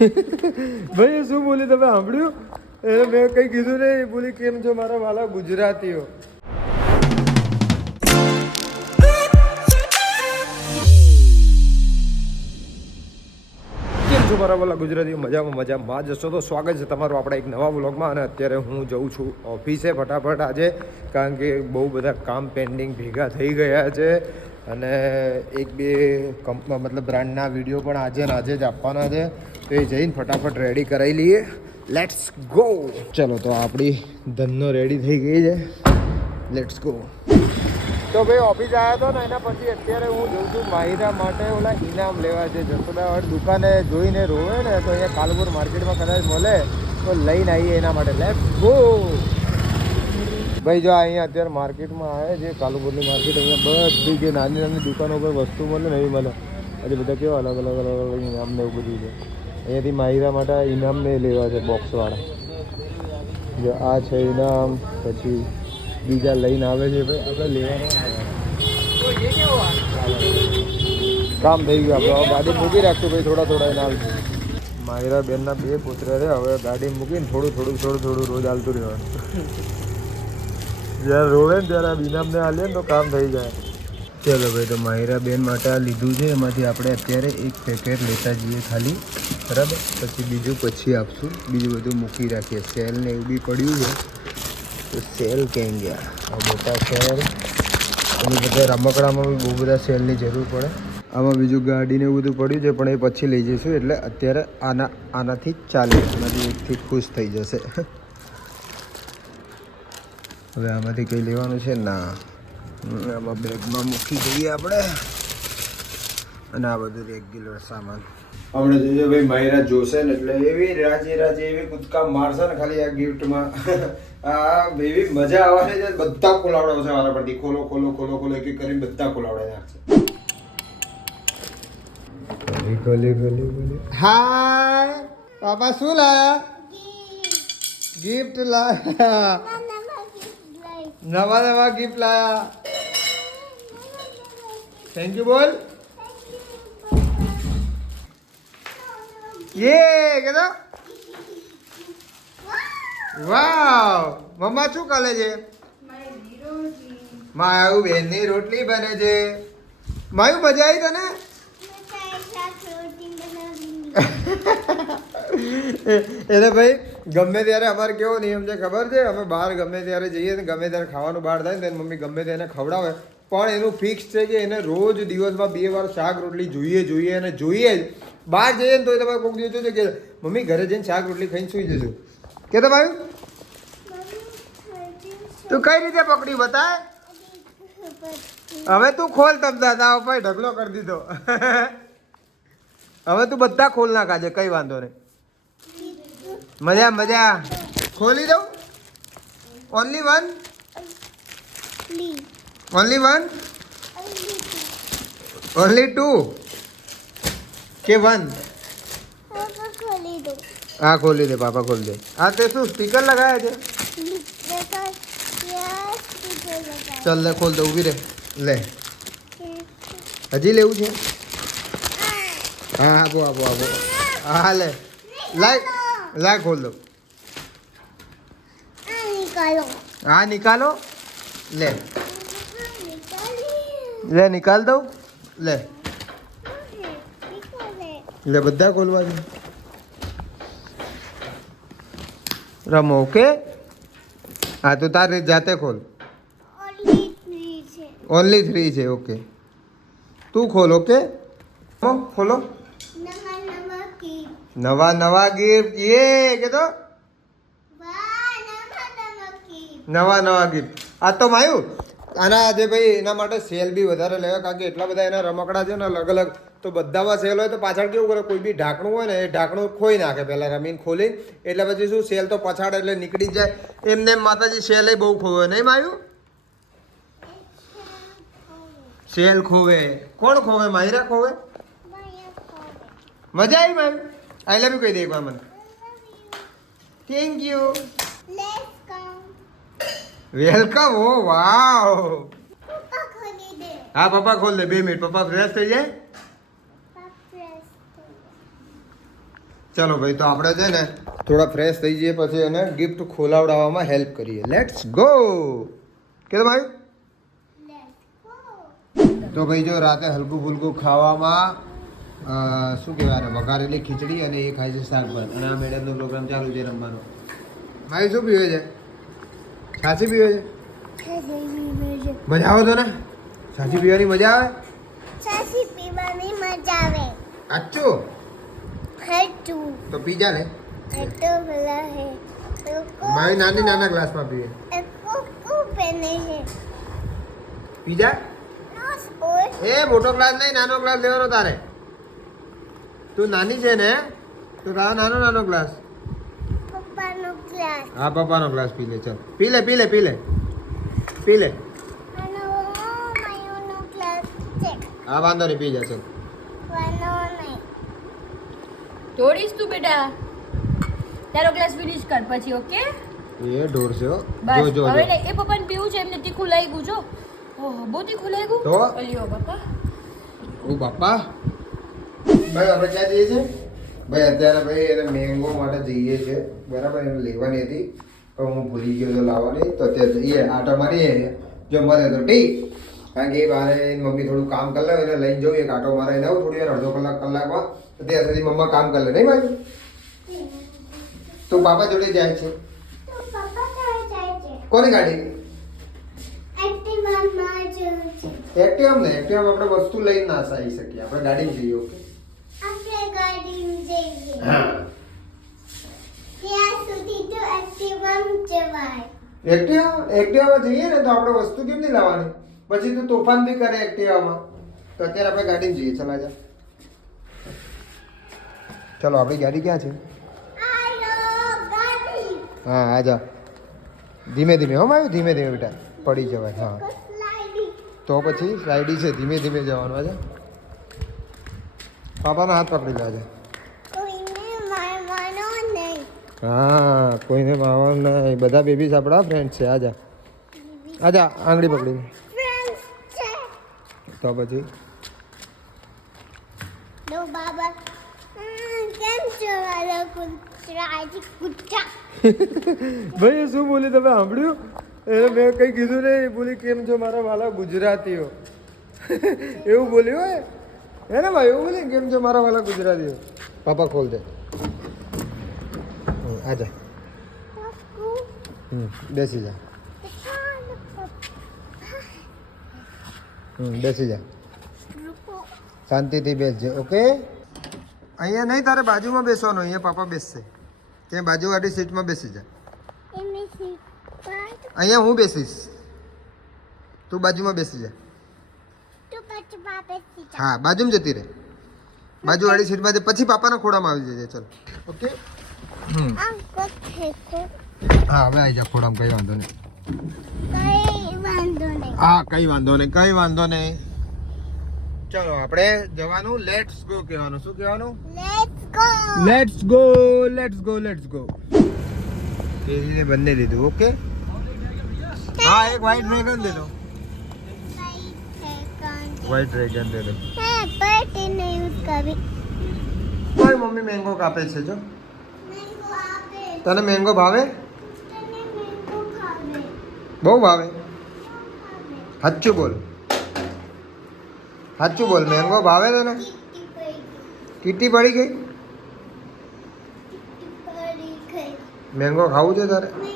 ભાઈ શું બોલી તમે સાંભળ્યું? એટલે મેં કંઈ કીધું નહીં, બોલી કેમ છો મારા વાલા ગુજરાતીઓ. છો મારા વાલા ગુજરાતીઓ? મજામાં મજામાં. જશો તો સ્વાગત છે તમારું આપણા એક નવા વ્લોગમાં અને અત્યારે હું જઉં છું ઓફિસે ફટાફટ આજે, કારણ કે બહુ બધા કામ પેન્ડિંગ ભેગા થઈ ગયા છે. અને એક બે કંપ મતલબ બ્રાન્ડના વીડિયો પણ આજે ને આજે જ આપવાના છે. તો એ જઈને ફટાફટ રેડી કરાવી લઈએ. લેટ્સ ગો ચલો, તો આપણી ધનનો રેડી થઈ ગઈ છે. લેટ્સ ગો તો ભાઈ ઓફિસ આવ્યા હતો ને, એના પછી અત્યારે હું જોઉં છું માહિરા માટે ઓલા ઇનામ લેવા છે. જસોદાવાડ દુકાને જોઈને રોવે ને, તો અહીંયા કાલપુર માર્કેટમાં કદાચ મળે, તો લઈને આવીએ એના માટે. લેટ્સ ગો ભાઈ, જો અહીંયા અત્યારે માર્કેટમાં આવે છે કાલુપુરની માર્કેટ, અહીંયા બધી જે નાની નાની દુકાનો પર વસ્તુ મળે ને મળે. આજે બધા કેવા અલગ અલગ અલગ અલગ ઇનામ ને એવું બધું છે. અહીંયાથી માહિરા માટે ઇનામ ને લેવા છે, બોક્સવાળા. જો આ છે ઇનામ, પછી બીજા લઈને આવે છે, ભાઈ, આપણે લેવાના કામ થઈ ગયું આપણે. ગાડી મૂકી રાખશું ભાઈ, થોડા થોડા હાલતું માહિરા બેનના બે પુત્ર છે, હવે ગાડી મૂકીને થોડું થોડું થોડું થોડું રોજ હાલતું રહેવાનું. જ્યારે રોવે ને ત્યારે આ લે તો કામ થઈ જાય. ચલો ભાઈ, તો માહિરા બેન માટે આ લીધું છે. એમાંથી આપણે અત્યારે એક પેકેટ લેતા જઈએ ખાલી. બરાબર? પછી બીજું પછી આપશું. બીજું બધું મૂકી રાખીએ. સેલ ને એવું બી પડ્યું છે. તો સેલ કેમ ગયા? આ મોટા સેલ અને બધા રમકડામાં બી બહુ બધા સેલની જરૂર પડે. આમાં બીજું ગાડીને એવું બધું પડ્યું છે, પણ એ પછી લઈ જઈશું. એટલે અત્યારે આના, આનાથી જ ચાલે. આનાથી એકથી ખુશ થઈ જશે. હવે આમાંથી કંઈ લેવાનું છે? ના. આમાં બેગમાં મૂકી દઈએ આપણે. અને આ બધું રેગ્યુલર સામાન. આપણે જોઈએ ભાઈ માયરા જોશે ને એટલે એવી રાજી રાજી એવી કૂદકા મારશે ને ખાલી આ ગિફ્ટમાં. આ એવી મજા આવવાની છે બધા ખોલાવડાવશે મારા પરથી. ખોલો ખોલો ખોલો ખોલો એક એક કરીને બધા ખોલાવડા નાખશે. ખોલી ખોલી ખોલી ખોલી. પાપા શું લાયા? ગિફ્ટ લાયા? નવા નવા ગિફ્ટ લાયા. થેન્ક યુ બોલ. યે કેતો? વાવ મમ્મા શું કરે છે? માયું બેનની રોટલી બને છે. માયું મજા આવી તને? એટલે ભાઈ ગમે ત્યારે અમારે કેવો નિયમ છે ખબર છે? અમે બહાર ગમે ત્યારે જઈએ ને ગમે ત્યારે ખાવાનું બહાર થાય ને મમ્મી ગમે તેને ખવડાવે. પણ એનું ફિક્સ છે કે એને રોજ દિવસમાં બે વાર શાક રોટલી જોઈએ જોઈએ અને જોઈએ જ. બહાર જઈએ ને તો તમારે કોઈક દિવસ જોજો કે મમ્મી ઘરે જઈને શાક રોટલી ખાઈને સૂઈ જજો. કે તમારું? તું કઈ રીતે પકડી બતા હવે તું ખોલ તમતા તાવ ભાઈ ઢગલો કરી દીધો. હવે તું બધા ખોલ નાખા છે કઈ વાંધો નહીં. મજા મજા. ખોલી દઉં? Only one only one only two કે વન હા ખોલી દે પાપા ખોલી દે. હા તે શું સ્પીકર લગાવ્યા છે? ચાલ લે ખોલ દે ઊભી રે. લે. હજી લેવું છે? હા આપો આપો આપો. હા લે. લાય. લાય ખોલ દો હા નિકાલો લે. લે નિકાલ દઉં. લે. લે બધા ખોલવા દે. રમો ઓકે? હા તો તારી જાતે ખોલ. ઓનલી થ્રી છે. ઓકે. તું ખોલ ઓકે? ખોલો. નવા નવા ગિફ્ટ યે કે તો? નવા નવા ગિફ્ટ આ તો માયું આના આજે ભાઈ એના માટે સેલ બી વધારે લેવા કારણ કે એટલા બધા એના રમકડા છે ને અલગ અલગ તો બધામાં સેલ હોય તો પાછળ કેવું કરે કોઈ બી ઢાંકણું હોય ને એ ઢાંકણું ખોઈ નાખે પહેલાં રમીને ખોલી એટલે પછી શું સેલ તો પછાડ એટલે નીકળી જાય. એમને એમ માતાજી સેલે બહુ ખોવે નહીં માયું? સેલ ખોવે. કોણ ખોવે માયરા ખોવે. મજા આવી માયું? આઈ લવ યુ કહી દે એકવાર મને thank you welcome oh wow હા પપ્પા ખોલ દે બે મિનિટ પપ્પા ફ્રેશ થઈ જાય ચાલો ભાઈ તો આપણે છે ને થોડા ફ્રેશ થઈ જઈએ પછી એને ગિફ્ટ ખોલાવડાવવામાં હેલ્પ કરીએ. લેટ્સ ગો કે ભાઈ? તો ભાઈ જો રાતે હલકું ફુલકું ખાવામાં શું કહેવાય વઘારેલી ખીચડી અને એ ખાય છે શાકભાત. અને આ મેડમનો પ્રોગ્રામ ચાલુ છે રમવાનો. ભાઈ શું પીવે છે? છાસી પીવે છે? મજા આવે તો ને છાસી પીવાની મજા આવે? સાસી પીવાની મજા આવે. આચું હેટુ તો પીજા ને. હેટુ ભલા હે. મારી નાની નાના ગ્લાસમાં કોકો હે. પીજા એ મોટો ગ્લાસ નહીં નાનો ગ્લાસ લેવાનો તારે. તું નાની છે ને? તો તારો નાનો નાનો ગ્લાસ હા પપ્પાનો ગ્લાસ પી લે ચાલ. પી લે પી લે પી લે. પી લે. હા વાંધો નહીં પી જા ચાલ. તોડીશ તું બેટા? તારો ગ્લાસ ફિનિશ કર પછી ઓકે એ ઢોર છે હો. જો જો હવે એ પપ્પાને પીવું છે એમને તીખું લાગ્યું જો. ઓહો બહુ તીખું લાગ્યું? તો? અલ્યો બાપા. ઓ બાપા. ભાઈ આપણે ક્યાં જઈએ છીએ? ભાઈ અત્યારે ભાઈ એને મેંગો માટે જઈએ છે બરાબર એને લેવાની હતી. પણ હું ભૂલી ગયો તો લાવવાની. તો અત્યારે જઈએ આટા મારીએ જો મળે તો ઠીક. કારણ કે એ મારે મમ્મી થોડું કામ કરી લે એને લઈને જવું એક આટો એને આવું થોડી વાર અડધો કલાક કલાકમાં તો ત્યાં સુધી મમ્મા કામ કરી લે નહીં ભાઈ? તો બાપા જોડે જાય છે. કોની ગાડી? એક્ટિવ ને એક્ટિવમ આપણે વસ્તુ લઈને ના આવી શકીએ. આપણે ગાડી જઈએ ઓકે આપણે ગાડીમાં જઈએ હા ત્યાં સુધી તો એક્ટિવામાં જવાય એક્ટિવા એક્ટિવામાં જઈએ ને તો આપણે વસ્તુ કેમ નહીં લાવવાની પછી તું તોફાન બી કરે એક્ટિવામાં તો અત્યારે આપણે ગાડીમાં જઈએ ચલા જા ચલો આપણી ગાડી ક્યાં છે આયો ગાડી હા આ જા ધીમે ધીમે હો માયું ધીમે ધીમે બેટા પડી જવાય હા સ્લાઇડિંગ તો પછી સ્લાઇડી છે ધીમે ધીમે જવાનું આજે પાપાના હાથ પકડી લેજે કોઈને મારવાનો નહીં હા કોઈને માવાનું નહીં. બધા બેબીસ આપણા ફ્રેન્ડ છે. આજા. આજા આંગળી પકડી તો પછી? ભાઈ શું બોલી તમે? સાંભળ્યું? એટલે મેં કંઈ કીધું નહીં. બોલી કેમ છો મારા વાલા ગુજરાતીઓ? એવું બોલ્યું હોય? હે ને ભાઈ એવું બોલી કેમ છો મારા વાલા ગુજરાતીઓ? પાપા ખોલ દે. આજા હમ, બેસી જા. હમ, બેસી જા. શાંતિથી બેસજે ઓકે? અહીંયા નહીં તારે બાજુમાં બેસવાનું અહીંયા પાપા બેસશે. ત્યાં બાજુવાળી સીટમાં બેસી જા. અહીંયા હું બેસીશ. તું બાજુમાં બેસી જા. હા બાજુમાં જતી રહે. બાજુવાળી સીટમાં પછી પાપાના ખોડામાં આવી જજે ચલ. ઓકે? હા હવે આવી જા ખોડામાં કઈ વાંધો નહીં. હા કઈ વાંધો નહીં કઈ વાંધો નહીં. ચલો આપણે જવાનું લેટ્સ ગો કહેવાનું. શું કહેવાનું? Let's go let's go let's go એ બંને લીધું ઓકે હા એક વ્હાઈટ ડ્રેગન દે દો. વ્હાઈટ ડ્રેગન દે દો. કોઈ મમ્મી મેંગો કાપે છે જો. તને મેંગો ભાવે? બહુ ભાવે. સાચું બોલ. સાચું બોલ મેંગો ભાવે તને? કીટી પડી ગઈ? મેંગો ખાવું છે તારે?